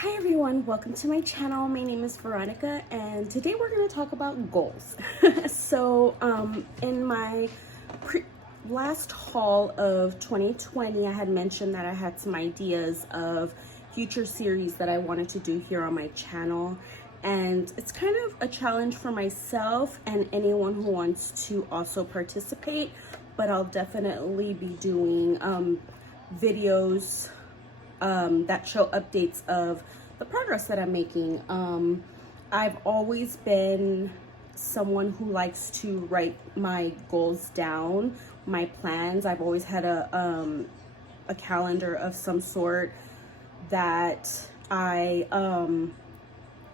Hi everyone, welcome to my channel. My name is Veronica and today we're going to talk about goals. In my last haul of 2020, I had mentioned that I had some ideas of future series that I wanted to do here on my channel. And it's kind of a challenge for myself and anyone who wants to also participate, but I'll definitely be doing videos that show updates of the progress that I'm making. I've always been someone who likes to write my goals down, my plans. I've always had a calendar of some sort that I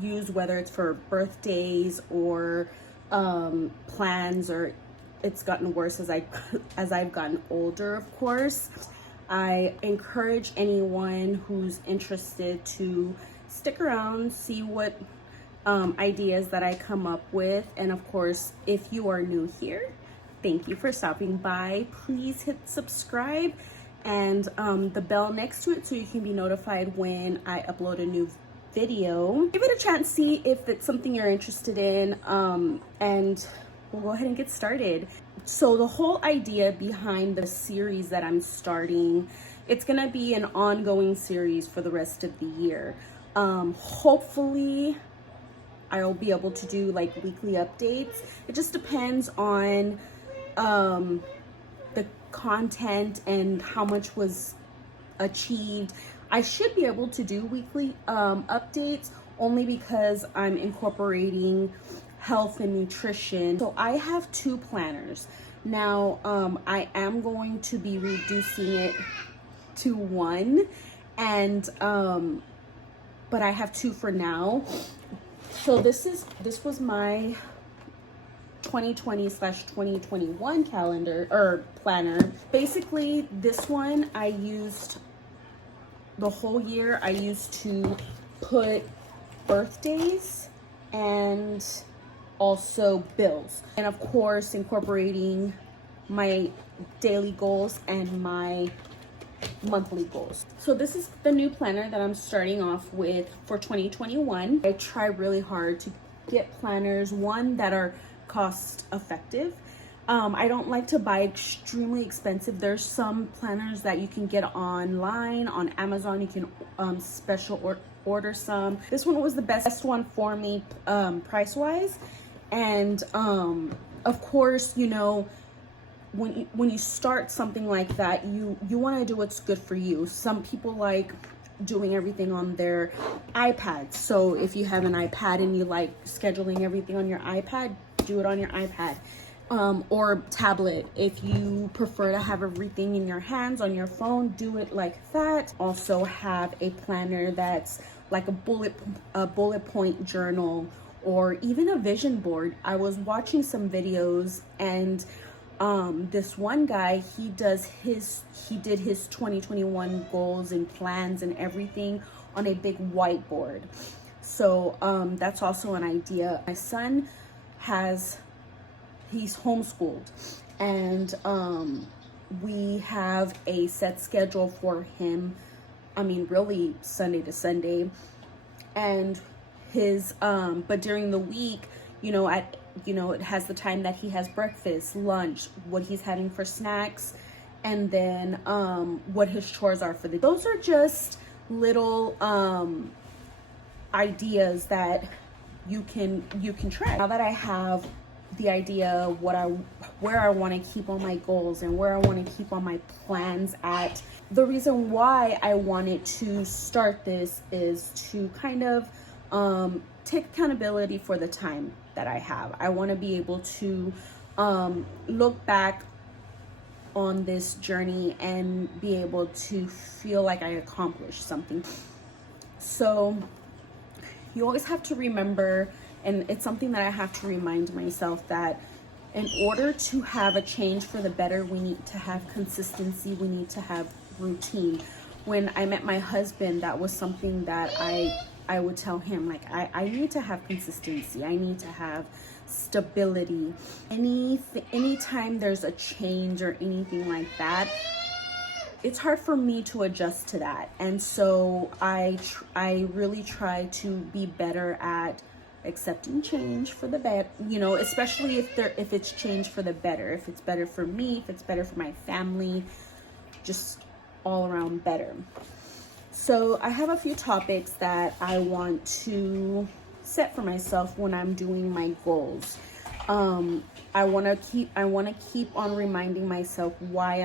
use, whether it's for birthdays or plans, or it's gotten worse as I've gotten older, of course. I encourage anyone who's interested to stick around, see what ideas that I come up with. And of course, if you are new here, thank you for stopping by. Please hit subscribe and the bell next to it so you can be notified when I upload a new video. Give it a chance, see if it's something you're interested in, and we'll go ahead and get started. So the whole idea behind the series that I'm starting, it's gonna be an ongoing series for the rest of the year. Hopefully I'll be able to do like weekly updates. It just depends on the content and how much was achieved. I should be able to do weekly updates only because I'm incorporating health and nutrition. So I have 2 planners. Now, I am going to be reducing it to 1, and but I have 2 for now. So this was my 2020/2021 calendar or planner. Basically, this one I used the whole year. I used to put birthdays and also bills, and of course incorporating my daily goals and my monthly goals. So this is the new planner that I'm starting off with for 2021. I try really hard to get planners, one, that are cost effective. I don't like to buy extremely expensive. There's some planners that you can get online on Amazon. You can special order some. This one was the best one for me price wise. And of course, you know, when you start something like that, you want to do what's good for you. Some people like doing everything on their iPad. So if you have an iPad and you like scheduling everything on your iPad, do it on your iPad. Or tablet. If you prefer to have everything in your hands on your phone, do it like that. Also have a planner that's like a bullet point journal, or even a vision board. I was watching some videos, and this one guy, he did his 2021 goals and plans and everything on a big whiteboard. So that's also an idea. My son he's homeschooled, and we have a set schedule for him. I mean, really Sunday to Sunday, and his but during the week, you know, it has the time that he has breakfast, lunch, what he's having for snacks, and then what his chores are for the day. Those are just little ideas that you can try. Now that I have the idea of where I want to keep on my goals and where I want to keep on my plans at, the reason why I wanted to start this is to kind of take accountability for the time that I have. I want to be able to look back on this journey and be able to feel like I accomplished something. So you always have to remember, and it's something that I have to remind myself, that in order to have a change for the better, we need to have consistency. We need to have routine. When I met my husband, that was something that I would tell him, like, I need to have consistency. I need to have stability. Anytime there's a change or anything like that, it's hard for me to adjust to that. And so I really try to be better at accepting change for the better, you know, especially if it's change for the better, if it's better for me, if it's better for my family, just all around better. So I have a few topics that I want to set for myself when I'm doing my goals. I want to keep on reminding myself why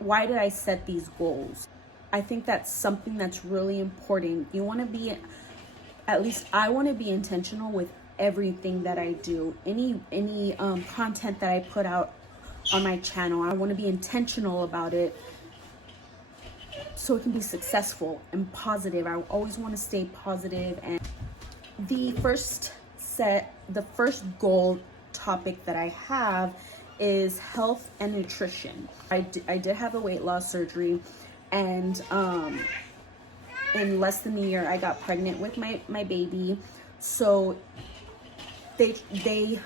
did I set these goals. I think that's something that's really important. You want to be, at least I want to be intentional with everything that I do. Any content that I put out on my channel, I want to be intentional about it so it can be successful and positive. I always want to stay positive. And the first goal topic that I have is health and nutrition. I did have a weight loss surgery, and in less than a year I got pregnant with my baby. So they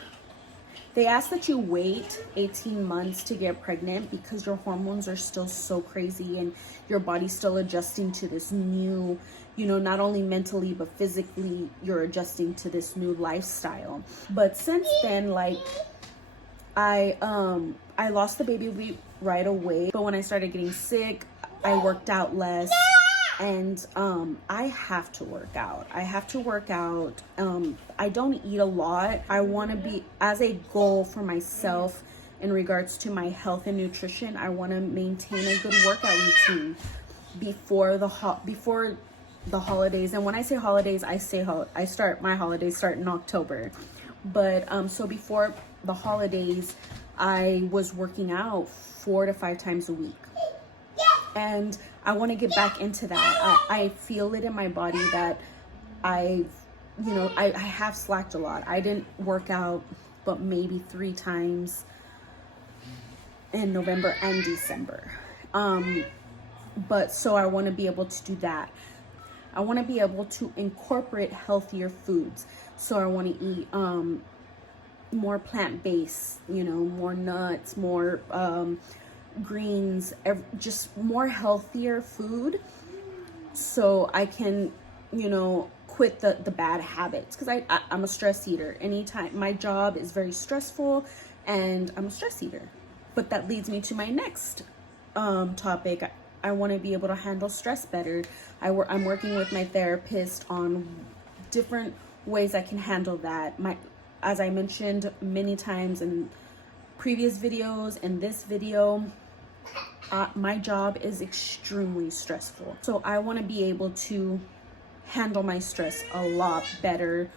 ask that you wait 18 months to get pregnant because your hormones are still so crazy and your body's still adjusting to this new, you know, not only mentally but physically you're adjusting to this new lifestyle. But since then, like, I lost the baby weight right away, but when I started getting sick, I worked out less. And I have to work out. I don't eat a lot. I want to be, as a goal for myself in regards to my health and nutrition, I want to maintain a good workout routine before the holidays. And when I say holidays, my holidays start in October. But so before the holidays, I was working out 4 to 5 times a week. And I want to get back into that. I feel it in my body that I have slacked a lot. I didn't work out but maybe 3 times in November and December. But so I want to be able to do that. I want to be able to incorporate healthier foods. So I want to eat more plant-based, you know, more nuts, more greens, just more healthier food, so I can, you know, quit the bad habits, because I'm a stress eater. Anytime, my job is very stressful and I'm a stress eater. But that leads me to my next topic. I want to be able to handle stress better. I'm working with my therapist on different ways I can handle that. As I mentioned many times in previous videos, in this video, my job is extremely stressful. So I want to be able to handle my stress a lot better,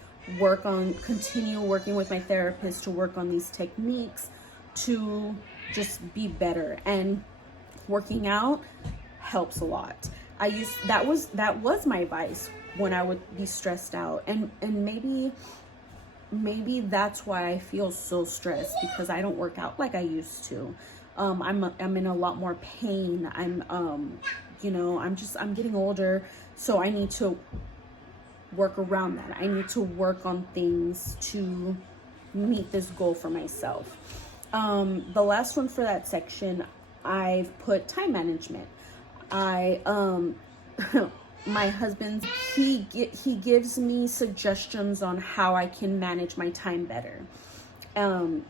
continue working with my therapist to work on these techniques to just be better. And working out helps a lot. That was my vice when I would be stressed out, and maybe that's why I feel so stressed, because I don't work out like I used to. I'm in a lot more pain. I'm getting older, so I need to work around that. I need to work on things to meet this goal for myself. The last one for that section, I've put time management. My husband, he gives me suggestions on how I can manage my time better.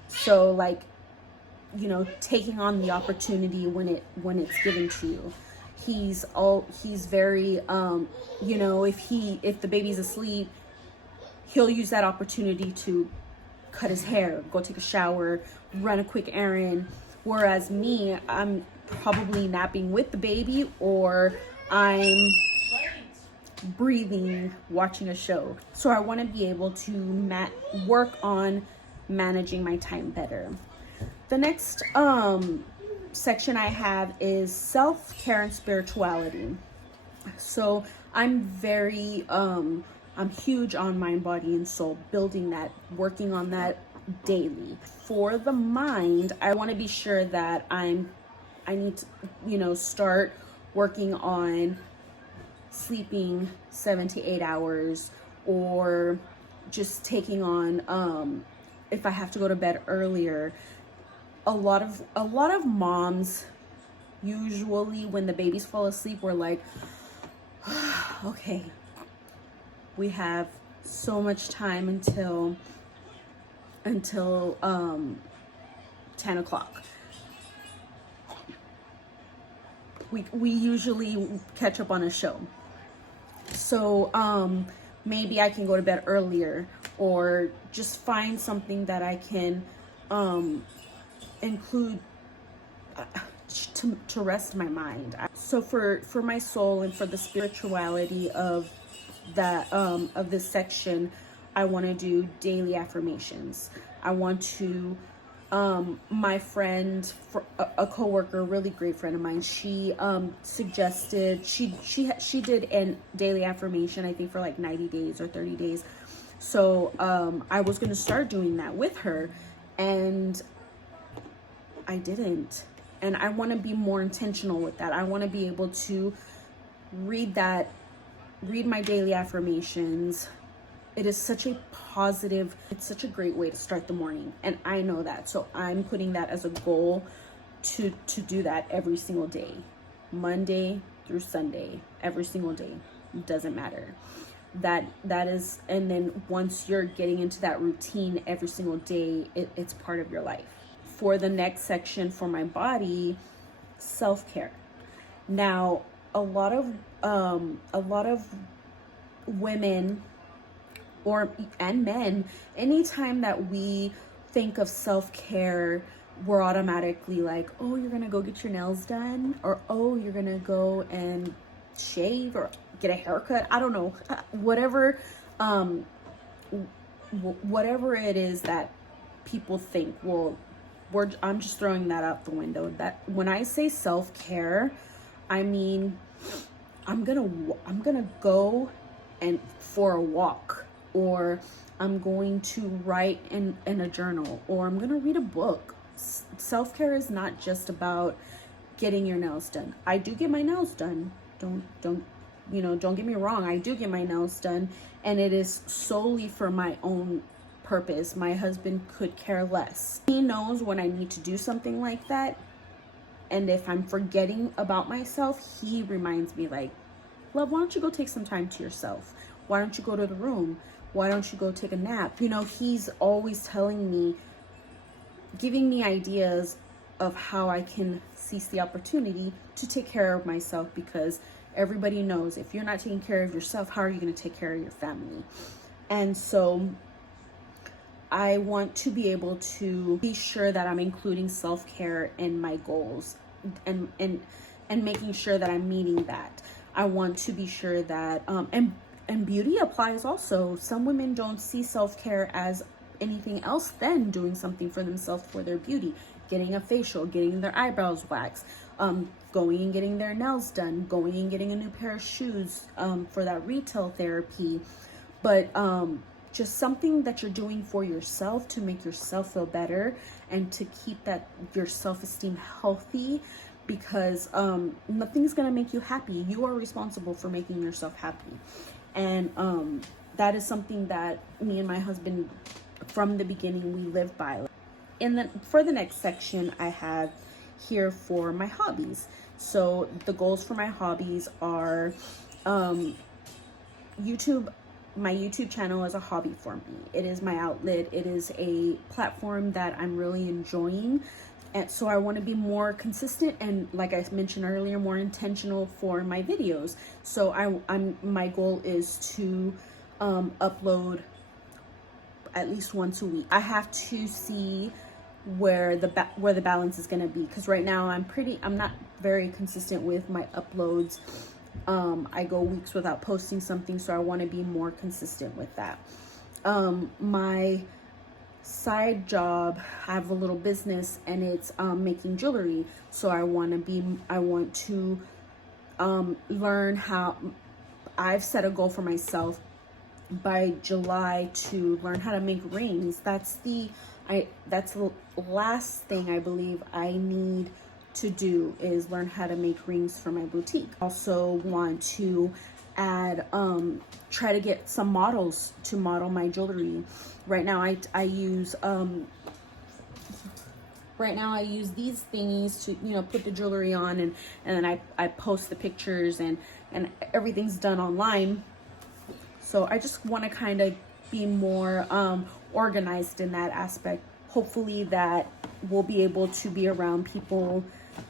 So, like, you know, taking on the opportunity when it's given to you. He's very, you know, if the baby's asleep, he'll use that opportunity to cut his hair, go take a shower, run a quick errand. Whereas me, I'm probably napping with the baby, or I'm breathing, watching a show. So I want to be able to work on managing my time better. The next section I have is self-care and spirituality. So I'm very I'm huge on mind, body, and soul, building that, working on that daily. For the mind, I want to be sure that I need to, you know, start working on sleeping 7 to 8 hours, or just taking on if I have to go to bed earlier. A lot of moms Usually when the babies fall asleep, we're like, okay, we have so much time until 10 o'clock. We usually catch up on a show. So maybe I can go to bed earlier, or just find something that I can include to rest my mind. So for my soul and for the spirituality of that of this section, I want to do daily affirmations. I want to my friend, a coworker, a really great friend of mine, she suggested she did a daily affirmation, I think for like 90 days or 30 days. So I was going to start doing that with her, and I didn't. And I want to be more intentional with that. I want to be able to read my daily affirmations. It is such a positive, it's such a great way to start the morning. And I know that. So I'm putting that as a goal to do that every single day. Monday through Sunday, every single day. It doesn't matter. That is, and then once you're getting into that routine every single day, it's part of your life. For the next section, for my body, self-care. Now, a lot of women and men, anytime that we think of self-care, we're automatically like, oh, you're gonna go get your nails done, or oh, you're gonna go and shave or get a haircut. I don't know, whatever it is that people think. Well, I'm just throwing that out the window. That when I say self-care, I mean I'm gonna go and for a walk, or I'm going to write in a journal, or I'm gonna read a book. Self-care is not just about getting your nails done. I do get my nails done. Don't get me wrong. I do get my nails done, and it is solely for my own purpose. My husband could care less. He knows when I need to do something like that, and if I'm forgetting about myself, he reminds me, like, love, why don't you go take some time to yourself? Why don't you go to the room? Why don't you go take a nap? He's always telling me, giving me ideas of how I can seize the opportunity to take care of myself, because everybody knows if you're not taking care of yourself, how are you going to take care of your family? And so I want to be able to be sure that I'm including self-care in my goals, and making sure that I'm meeting that. I want to be sure that and beauty applies also. Some women don't see self-care as anything else than doing something for themselves, for their beauty, getting a facial, getting their eyebrows waxed, going and getting their nails done, going and getting a new pair of shoes for that retail therapy. But just something that you're doing for yourself to make yourself feel better and to keep that your self-esteem healthy, because nothing's gonna make you happy. You are responsible for making yourself happy. And that is something that me and my husband, from the beginning, we live by. For the next section, I have here for my hobbies. So the goals for my hobbies are YouTube. My YouTube channel is a hobby for me. It is my outlet. It is a platform that I'm really enjoying. And so I want to be more consistent and, like I mentioned earlier, more intentional for my videos. So my goal is to upload at least once a week. I have to see where the balance is going to be, because right now I'm not very consistent with my uploads. I go weeks without posting something, so I want to be more consistent with that. My side job, I have a little business, and it's making jewelry. So I want to learn how. I've set a goal for myself by July to learn how to make rings. That's the last thing I believe I need to do, is learn how to make rings for my boutique. Also want to add try to get some models to model my jewelry. Right now I use right now I use these thingies to, you know, put the jewelry on, and then I post the pictures, and everything's done online. So I just want to kind of be more organized in that aspect. Hopefully that we'll be able to be around people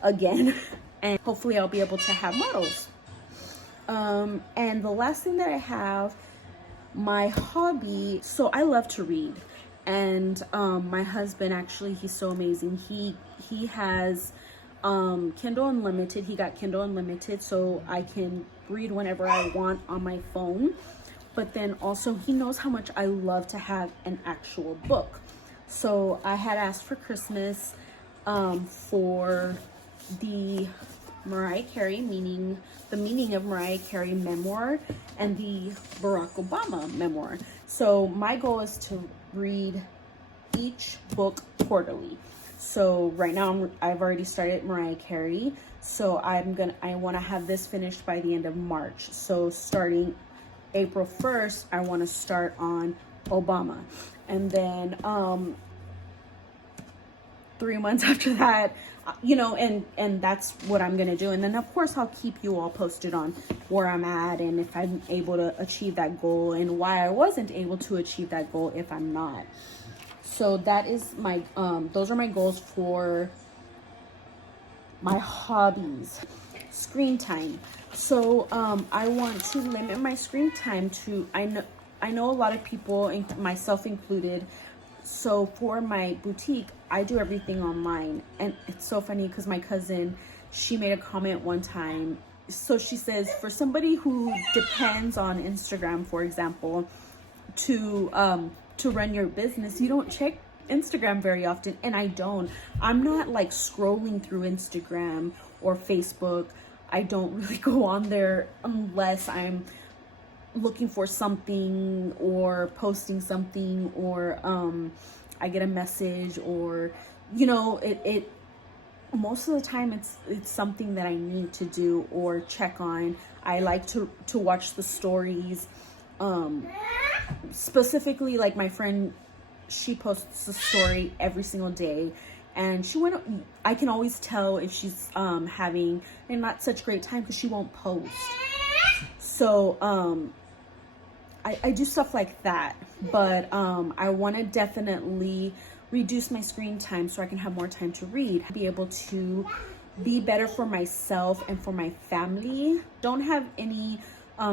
again, and hopefully I'll be able to have models. And the last thing that I have, my hobby. So I love to read, and my husband, actually, he's so amazing. He has Kindle Unlimited. He got Kindle Unlimited, so I can read whenever I want on my phone. But then also he knows how much I love to have an actual book. So I had asked for Christmas for the Mariah Carey, the meaning of Mariah Carey memoir, and the Barack Obama memoir. So my goal is to read each book quarterly. So right now I've already started Mariah Carey. So I want to have this finished by the end of March. So starting April 1st, I want to start on Obama. And then 3 months after that, you know, and that's what I'm gonna do. And then of course I'll keep you all posted on where I'm at, and if I'm able to achieve that goal, and why I wasn't able to achieve that goal if I'm not. So that is my those are my goals for my hobbies. Screen time. So I want to limit my screen time to, I know a lot of people, myself included. So for my boutique, I do everything online. And it's so funny because my cousin, she made a comment one time. So she says, for somebody who depends on Instagram, for example, to run your business, you don't check Instagram very often. And I don't. I'm not like scrolling through Instagram or Facebook. I don't really go on there unless I'm looking for something or posting something, or I get a message, or, you know, it most of the time it's something that I need to do or check on. I like to watch the stories, specifically like my friend, she posts a story every single day, and I can always tell if she's having a not such great time because she won't post. So I do stuff like that, but I want to definitely reduce my screen time so I can have more time to read, be able to be better for myself and for my family. Don't have any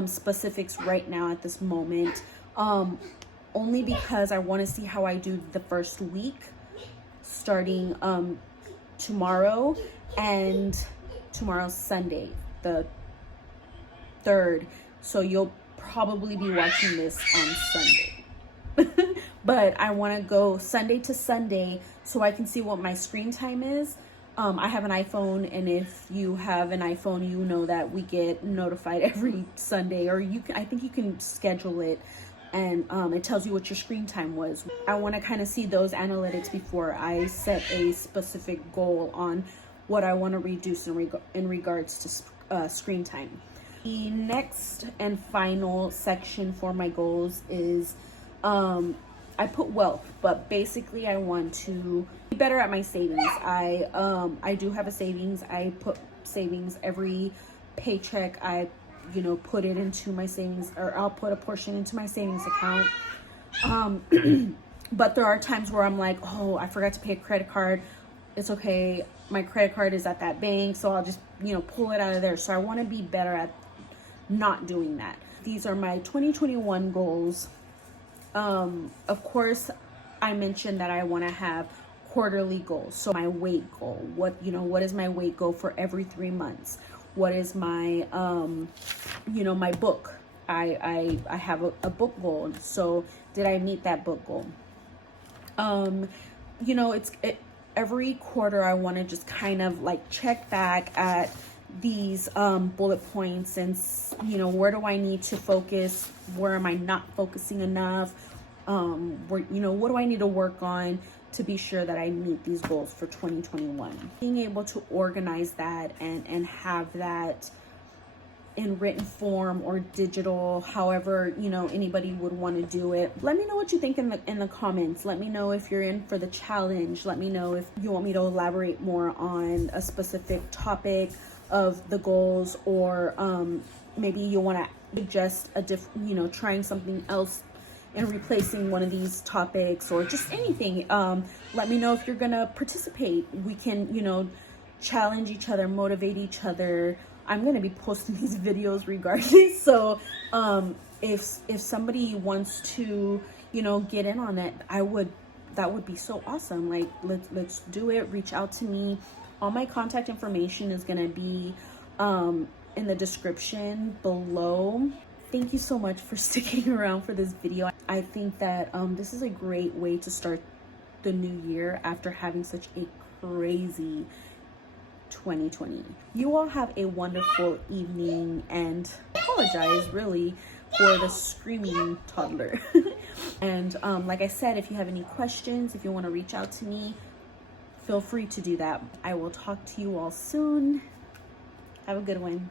specifics right now at this moment, only because I want to see how I do the first week, starting tomorrow, and tomorrow's Sunday, the 3rd. So you'll probably be watching this on Sunday. But I want to go Sunday to Sunday so I can see what my screen time is. I have an iPhone, and if you have an iPhone, you know that we get notified every Sunday, or I think you can schedule it, and it tells you what your screen time was. I want to kind of see those analytics before I set a specific goal on what I want to reduce in regards to screen time. The next and final section for my goals is I put wealth, but basically I want to be better at my savings. I do have a savings. I put savings every paycheck. I put it into my savings, or I'll put a portion into my savings account. But there are times where I'm like, oh, I forgot to pay a credit card. It's okay. My credit card is at that bank, so I'll just, pull it out of there. So I want to be better at not doing that. These are my 2021 goals. Of course, I mentioned that I want to have quarterly goals. So my weight goal, what is my weight goal for every 3 months? What is my, my book? I have a book goal. So did I meet that book goal? Every quarter I want to just kind of like check back at these bullet points and where do I need to focus, where am I not focusing enough, what do I need to work on to be sure that I meet these goals for 2021. Being able to organize that and have that in written form or digital, however, you know, anybody would want to do it. Let me know what you think in the comments. Let me know if you're in for the challenge. Let me know if you want me to elaborate more on a specific topic of the goals, or maybe you want to suggest a different, you know, trying something else and replacing one of these topics, or just anything. Let me know if you're gonna participate. We can, you know, challenge each other, motivate each other. I'm gonna be posting these videos regardless. So if somebody wants to, you know, get in on it, that would be so awesome. Like, let's do it. Reach out to me. All my contact information is gonna be in the description below. Thank you so much for sticking around for this video. I think that this is a great way to start the new year after having such a crazy 2020. You all have a wonderful evening, and I apologize really for the screaming toddler. And like I said, if you have any questions, if you want to reach out to me, feel free to do that. I will talk to you all soon. Have a good one.